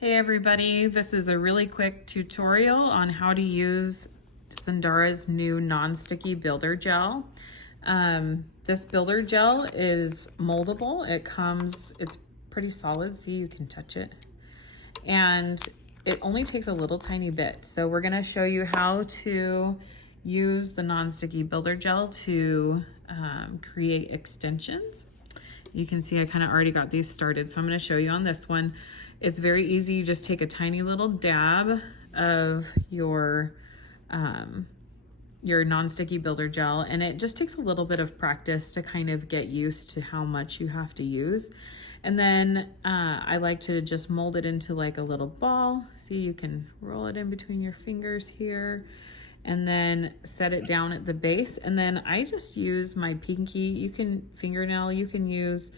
Hey everybody, this is a really quick tutorial on how to use Sundara's new non-sticky builder gel. This builder gel is moldable. It's pretty solid, see, you can touch it. And it only takes a little tiny bit. So we're gonna show you how to use the non-sticky builder gel to create extensions. You can see I kind of already got these started, so I'm going to show you on this one. It's very easy. You just take a tiny little dab of your non-sticky builder gel, and it just takes a little bit of practice to kind of get used to how much you have to use. And then I like to just mold it into like a little ball. See, you can roll it in between your fingers here and then set it down at the base. And then I just use my pinky, fingernail, you can use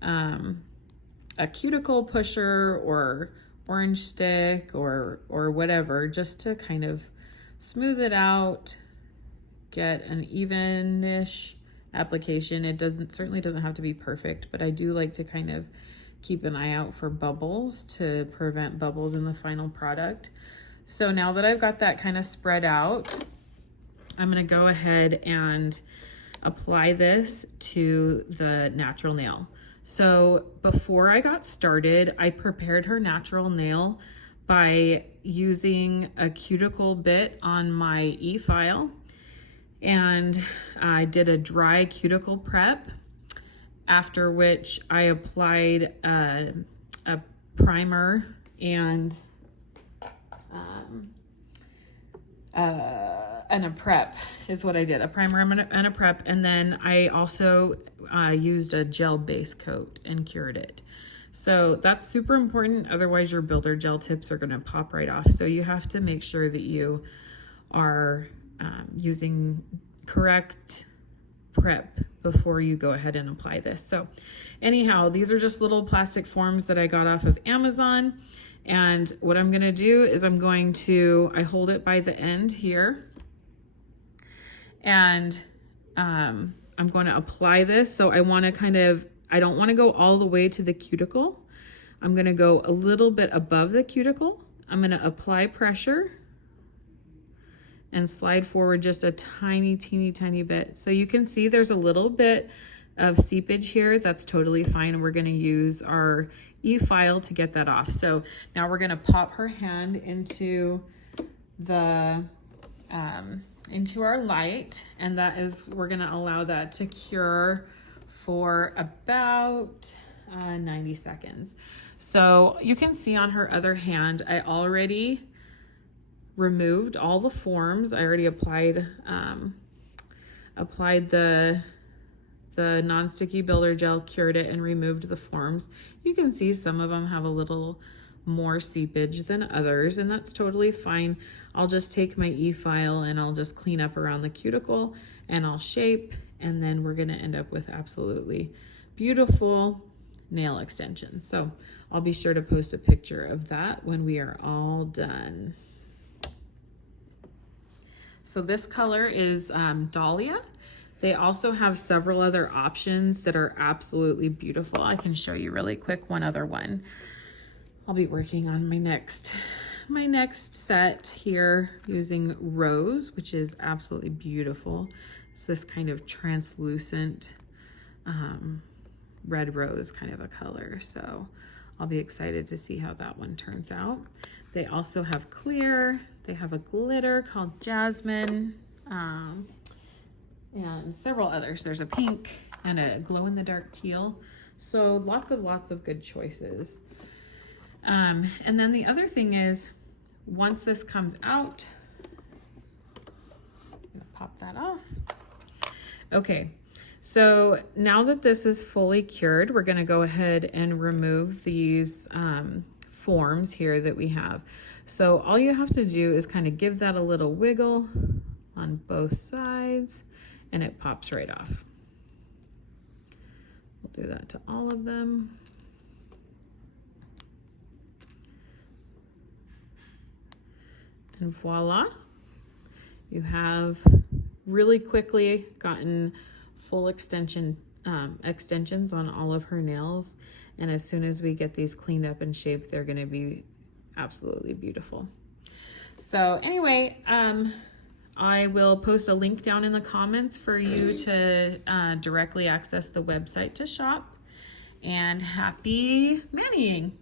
a cuticle pusher or orange stick or whatever, just to kind of smooth it out, get an even-ish application. It certainly doesn't have to be perfect, but I do like to kind of keep an eye out for bubbles to prevent bubbles in the final product. So now that I've got that kind of spread out, I'm going to go ahead and apply this to the natural nail. So before I got started, I prepared her natural nail by using a cuticle bit on my e-file, and I did a dry cuticle prep, after which I applied a primer and a prep is what I did, a primer and a prep. And then I also used a gel base coat and cured it. So that's super important. Otherwise your builder gel tips are going to pop right off. So you have to make sure that you are using correct prep before you go ahead and apply this. So anyhow, these are just little plastic forms that I got off of Amazon. And what I'm going to do is I hold it by the end here, and I'm going to apply this. So I don't want to go all the way to the cuticle. I'm going to go a little bit above the cuticle. I'm going to apply pressure and slide forward just a teeny bit. So you can see there's a little bit of seepage here. That's totally fine. We're going to use our e-file to get that off. So now we're going to pop her hand into our light, and we're going to allow that to cure for about 90 seconds. So you can see on her other hand, I already removed all the forms. I already applied the non-sticky builder gel, cured it, and removed the forms. You can see some of them have a little more seepage than others, and that's totally fine. I'll just take my e-file and I'll just clean up around the cuticle and I'll shape, and then we're gonna end up with absolutely beautiful nail extensions. So I'll be sure to post a picture of that when we are all done. So this color is Dahlia. They also have several other options that are absolutely beautiful. I can show you really quick one other one. I'll be working on my next set here using Rose, which is absolutely beautiful. It's this kind of translucent red rose kind of a color. So I'll be excited to see how that one turns out. They also have clear. They have a glitter called Jasmine. And several others. There's a pink and a glow-in-the-dark teal. So lots of good choices. And then the other thing is, once this comes out, I'm gonna pop that off. Okay, so now that this is fully cured, we're gonna go ahead and remove these forms here that we have. So all you have to do is kind of give that a little wiggle on both sides, and it pops right off. We'll do that to all of them. And voila, you have really quickly gotten full extensions on all of her nails. And as soon as we get these cleaned up and shaped, they're gonna be absolutely beautiful. So anyway, I will post a link down in the comments for you to directly access the website to shop. And happy manicing!